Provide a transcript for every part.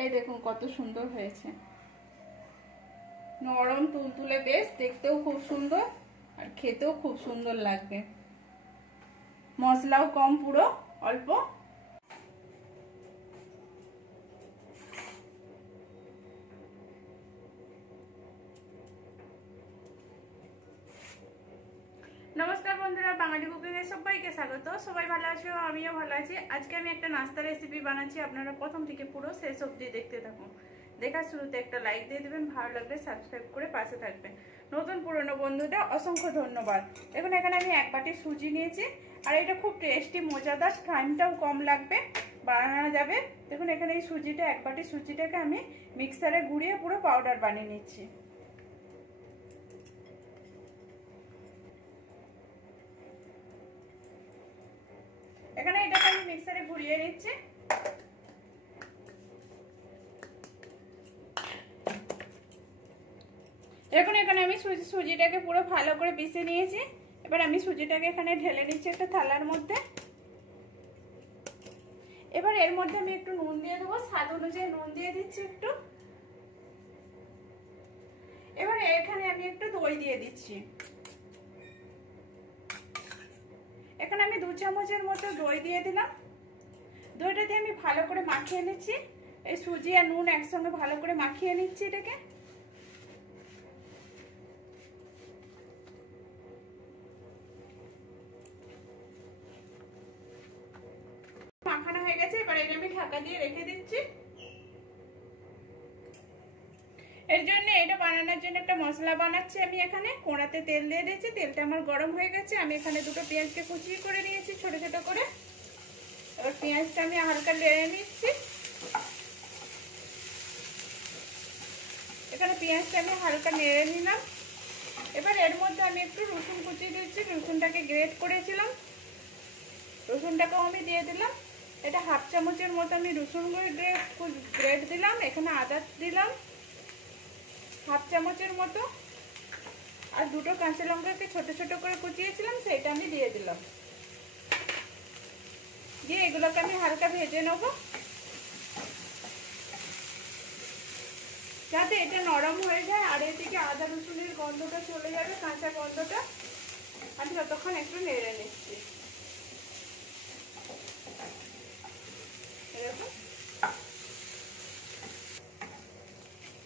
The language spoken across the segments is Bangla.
এই দেখুন কত সুন্দর হয়েছে, নরম তুলতুলে, বেশ দেখতেও খুব সুন্দর আর খেতেও খুব সুন্দর লাগবে। মশলাও কম, পুরো অল্প। নমস্কার বন্ধুরা, বাঙালি কুকিংয়ে সবাইকে স্বাগত। সবাই ভালো আছো, আমিও ভালো আছি। আজকে আমি একটা নাস্তা রেসিপি বানাচ্ছি, আপনারা প্রথম থেকে পুরো শেষ অবধি দেখতে থাকুন। দেখার শুরুতে একটা লাইক দিয়ে দেবেন, ভালো লাগলে সাবস্ক্রাইব করে পাশে থাকবেন। নতুন পুরনো বন্ধুদের অসংখ্য ধন্যবাদ। দেখুন এখানে আমি এক বাটি সুজি নিয়েছি, আর এটা খুব টেস্টি মজাদার, টাইমটাও কম লাগবে, বানানো যাবে। দেখুন এখানে এই সুজিটা, এক বাটি সুজিটাকে আমি মিক্সারে ঘুরিয়ে পুরো পাউডার বানিয়ে নিচ্ছি। এখানে এটাকে আমি মিক্সারে ঘুরিয়ে নিচ্ছি। এখন এখানে আমি সুজিটাকে পুরো ভালো করে পিষে নিয়েছি। এবার আমি সুজিটাকে এখানে ঢেলে নিচ্ছি একটা থালার মধ্যে। এবার এর মধ্যে আমি একটু নুন দিয়ে দেবো, স্বাদ অনুযায়ী নুন দিয়ে দিচ্ছি একটু। এবার এখানে আমি একটু দই দিয়ে দিচ্ছি। এখানে আমি 2 চামচের মতো দই দিয়ে দিলাম। দইটা দিয়ে আমি ভালো করে মাখিয়ে নিচ্ছি। এই সুজি আর নুন একসঙ্গে ভালো করে মাখিয়ে নিচ্ছি এটাকে। মাখানো হয়ে গেছে, এবার এটা আমি ঢাকা দিয়ে রেখে দিচ্ছি। এর জন্য এটা বানানোর জন্য একটা মশলা বানাচ্ছি আমি। এখানে কড়াতে তেল দিয়ে দিয়েছি, তেলটা আমার গরম হয়ে গেছে। আমি এখানে 2টো পেঁয়াজকে কুচি করে নিয়েছি ছোট ছোট করে। এবার পেঁয়াজটা আমি হালকা নেড়ে নিচ্ছি। এখানে পেঁয়াজটা আমি হালকা নেড়ে নিলাম। এবার এর মধ্যে আমি একটু রসুন কুচি দিচ্ছি, রসুনটাকে গ্রেট করেছিলাম, রসুনটাকেও আমি দিয়ে দিলাম। এটা 1/2 চামচের মতো আমি রসুন গ্রেট দিলাম। এখানে আদা দিলাম 1/2 চামচের মতো, আর 2টো কাঁচা লঙ্কাকে ছোট ছোট করে কুচিয়েছিলাম, সেটা আমি দিয়ে দিলাম। দিয়ে এগুলোকে আমি হালকা ভেজে নেব, যাতে এটা নরম হয়ে যায়। আর এদিকে আদা রসুনের গন্ধটা চলে যাবে, কাঁচা গন্ধটা। আমি ততক্ষণ একটু নেড়ে নিচ্ছি।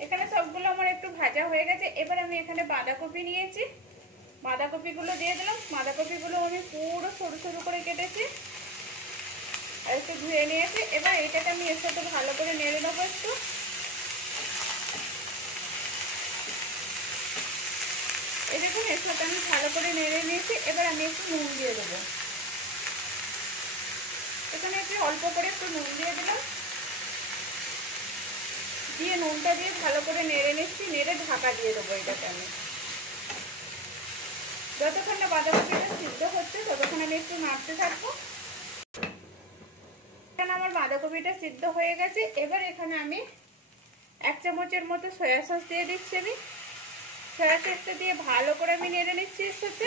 এখানে সবগুলো আমার একটু ভাজা হয়ে গেছে। এবার আমি এখানে বাঁধাকপি নিয়েছি, বাঁধাকপিগুলো দিয়ে দিলাম। বাঁধাকপিগুলো আমি পুরো সরু সরু করে কেটেছি আর একটু ধুয়ে নিয়েছি। এবার এটাকে আমি এর সাথে ভালো করে নেড়ে নেবো একটু। এই দেখুন এর সাথে আমি ভালো করে নেড়ে নিয়েছি। এবার আমি একটু নুন দিয়ে দেবো। এখানে একটু অল্প করে একটু নুন দিয়ে দিলাম, দিয়ে নুনটা দিয়ে ভালো করে নেড়ে নিচ্ছি। নেড়ে ঢাকা দিয়ে দেবো এটাকে আমি। যতক্ষণ না বাঁধাকপিটা সিদ্ধ হচ্ছে ততক্ষণ আমি একটু নাড়তে থাকবো। এখানে আমার বাঁধাকপিটা সিদ্ধ হয়ে গেছে। এবার এখানে আমি 1 চামচের মতো সয়া সস দিয়ে দিচ্ছি। আমি সয়া সসটা দিয়ে ভালো করে আমি নেড়ে নিচ্ছি এর সাথে।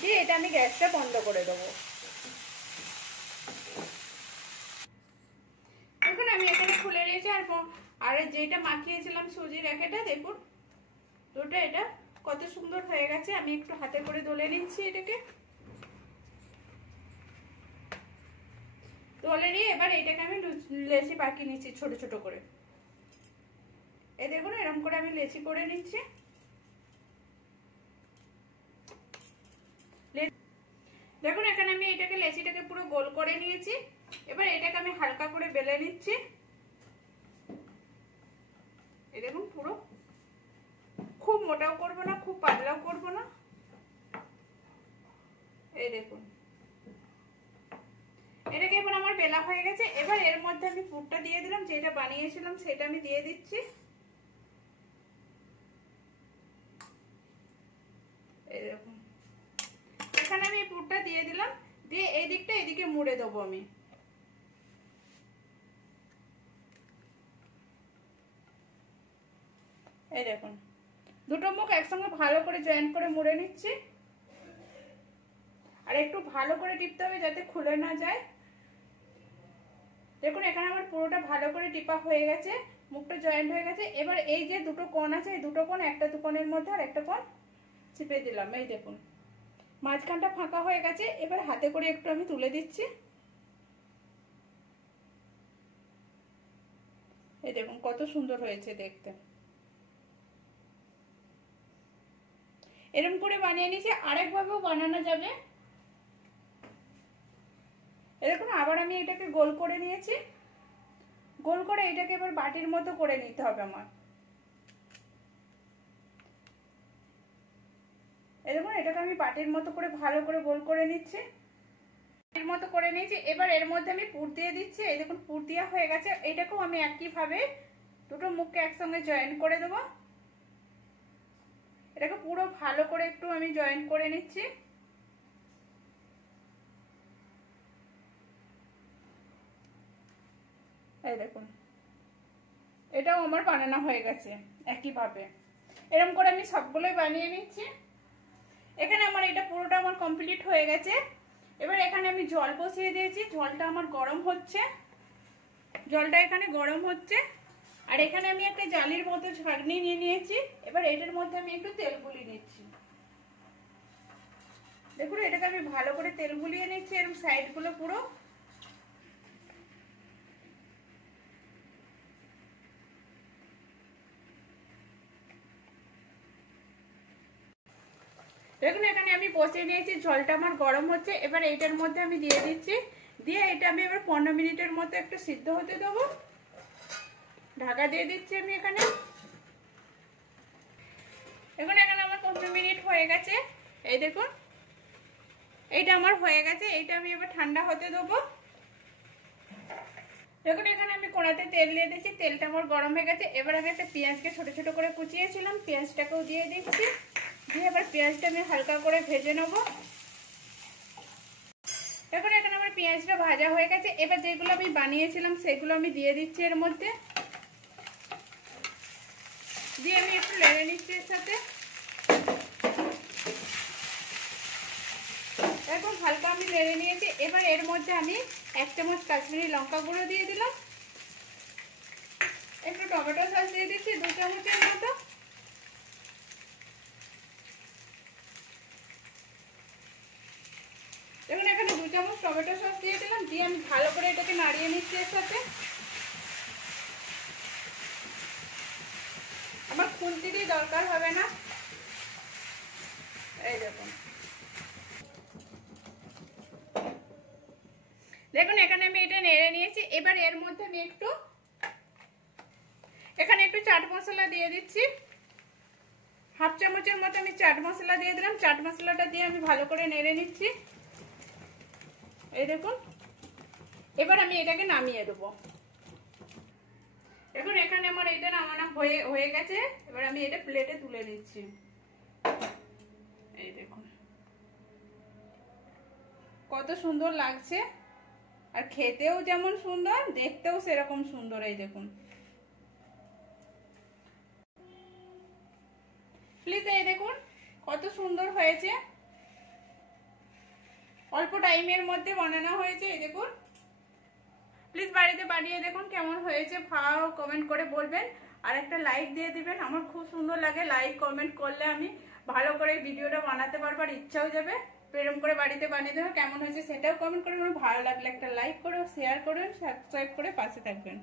দিয়ে এটা আমি গ্যাসটা বন্ধ করে দেবো। এখন আমি এখানে খুলে নিয়েছি। আর যেটা মাখিয়েছিলাম সুজির রেখাটা, দেখুন দুটো, এটা কত সুন্দর হয়ে গেছে। আমি একটু হাতে করে দলে নিচ্ছি এটাকে। দলে নিয়ে এবার এটাকে আমি লেচি পাকিয়ে নিচ্ছি ছোট ছোট করে। এই দেখুন এরকম করে আমি লেচি করে নিচ্ছি। দেখুন এখানে আমি এটাকে লেচিটাকে পুরো গোল করে নিয়েছি। এবার এটাকে আমি হালকা করে বেলে নিচ্ছি। এই দেখুন পুরো, খুব মোটাও করব না, খুব পাতলাও করব না। এই দেখুন এটাকে এবার আমার বেলা হয়ে গেছে। এবার এর মধ্যে আমি পুরটা দিয়ে দিলাম, যেটা বানিয়েছিলাম সেটা আমি দিয়ে দিচ্ছি। এই দেখুন এখানে আমি পুরটা দিয়ে দিলাম, দিয়ে এই দিকটা এদিকে মুড়ে দেবো আমি। এই দেখুন দুটো মুখ একসঙ্গে ভালো করে জয়েন্ট করে মুড়ে নিচ্ছি। আর একটু ভালো করে টিপতে হবে যাতে খুলে না যায়। দেখুন এখানে আমার পুরোটা ভালো করে টিপা হয়ে গেছে, মুখটা জয়েন্ট হয়ে গেছে। এবার এই যে দুটো কোণ আছে, এই দুটো কোণ, একটা দু কোণের মধ্যে আর একটা কোণ চিপে দিলাম। এই দেখুন মাঝখানটা ফাঁকা হয়ে গেছে। এবার হাতে করে একটু আমি তুলে দিচ্ছি। এই দেখুন কত সুন্দর হয়েছে দেখতে। এরকম করে বানিয়ে নিয়েছি। আরেকভাবেও বানানো যাবে। এরকম আবার আমি এটাকে গোল করে নিয়েছি। গোল করে এটাকে এবার বাটির মতো করে নিতে হবে আমার। এরকম এটাকে আমি বাটির মতো করে ভালো করে গোল করে নিচ্ছি। এর মতো করে নিয়েছি। এবার এর মধ্যে আমি পুর দিয়ে দিচ্ছি। এই দেখুন পুর দেওয়া হয়ে গেছে। এটাকেও আমি একইভাবে দুটো মুখকে একসঙ্গে জয়েন করে দেবো। এটাকে পুরো ভালো করে একটু আমি জয়েন করে নিচ্ছি। এই দেখুন এটাও আমার বানানো হয়ে গেছে একইভাবে। এরকম করে আমি সবগুলোই বানিয়ে নিচ্ছি। এখানে আমার এটা পুরোটা আমার কমপ্লিট হয়ে গেছে। এবার এখানে আমি জল বসিয়ে দিয়েছি। জলটা আমার গরম হচ্ছে। জলটা এখানে গরম হচ্ছে। আর এখানে আমি একটা জালির মতো ছাঁকনি নিয়ে নিয়েছি। এবার এটার মধ্যে আমি একটু তেল গুলিয়ে নিচ্ছি। দেখুন এটাকে আমি ভালো করে তেল গুলিয়ে নিচ্ছি এরকম সাইডগুলো পুরো। দেখুন এখানে আমি বসিয়ে নিয়েছি। জলটা আমার গরম হচ্ছে। এবার এইটার মধ্যে আমি দিয়ে দিচ্ছি। দিয়ে এটা আমি এবার 15 মিনিটের মতো একটু সিদ্ধ হতে দেবো। ঢাকা দিয়ে দিচ্ছি আমি এখানে। এখন এখানে আমার 15 মিনিট হয়ে গেছে। এই দেখুন এইটা আমার হয়ে গেছে। এইটা আমি এবার ঠান্ডা হতে দেবো। দেখুন এখানে আমি কড়াতে তেল দিয়ে দিচ্ছি। তেলটা আমার গরম হয়ে গেছে। এবার আমি একটা পেঁয়াজকে ছোট ছোট করে কুচিয়েছিলাম, পেঁয়াজটাকেও দিয়ে দিচ্ছি। দিয়ে এবার পেঁয়াজটা আমি হালকা করে ভেজে নেব। এখন এখানে আমার পেঁয়াজটা ভাজা হয়ে গেছে। এবার যেগুলো আমি বানিয়েছিলাম সেগুলো আমি দিয়ে দিচ্ছি এর মধ্যে। দিয়ে আমি একটু নেড়ে নিচ্ছি এর সাথে। একদম হালকা আমি নেড়ে নিয়েছি। এবার এর মধ্যে আমি 1 চামচ কাশ্মীরি লঙ্কা গুঁড়ো দিয়ে দিলাম। একটু টমেটো সস দিয়ে দিচ্ছি 2 চামচের মতো। দেখুন এখানে 2 চামচ টমেটো সস দিয়ে দিলাম। দিয়ে আমি ভালো করে এটাকে নাড়িয়ে নিচ্ছি এর সাথে। আমার খুন্তি দিয়ে দরকার হবে না। এই দেখুন দেখুন এখানে আমি এটা নেড়ে নিয়েছি। এবার এর মধ্যে আমি এখানে একটু চাট মশলা দিয়ে দিচ্ছি। 1/2 চামচের মতো আমি চাট মশলা দিয়ে দিলাম। চাট মশলাটা দিয়ে আমি ভালো করে নেড়ে নিচ্ছি। এই দেখুন এবার আমি এটাকে নামিয়ে দেবো। দেখুন এখানে আমার এটা নামানো হয়ে গেছে। এবার আমি এটা প্লেটে তুলে নিচ্ছি। এই দেখুন কত সুন্দর লাগছে। আর খেতেও যেমন সুন্দর, দেখতেও সেরকম সুন্দর। এই দেখুন প্লিজ এই দেখুন কত সুন্দর হয়েছে। অল্প টাইমের মধ্যে বানানো হয়েছে। এই দেখুন প্লিজ বাড়িতে বানিয়ে দেখুন কেমন হয়েছে। ভালো কমেন্ট করে বলবেন। আর একটা লাইক দিয়ে দিবেন। আমার খুব সুন্দর লাগে লাইক কমেন্ট করলে। আমি ভালো করে ভিডিওটা বানাতে পারবো আর ইচ্ছাও যাবে। এরকম করে বাড়িতে বানিয়ে দেবেন। কেমন হয়েছে সেটাও কমেন্ট করবেন। ভালো লাগলে একটা লাইক করে শেয়ার করবেন, সাবস্ক্রাইব করে পাশে থাকবেন।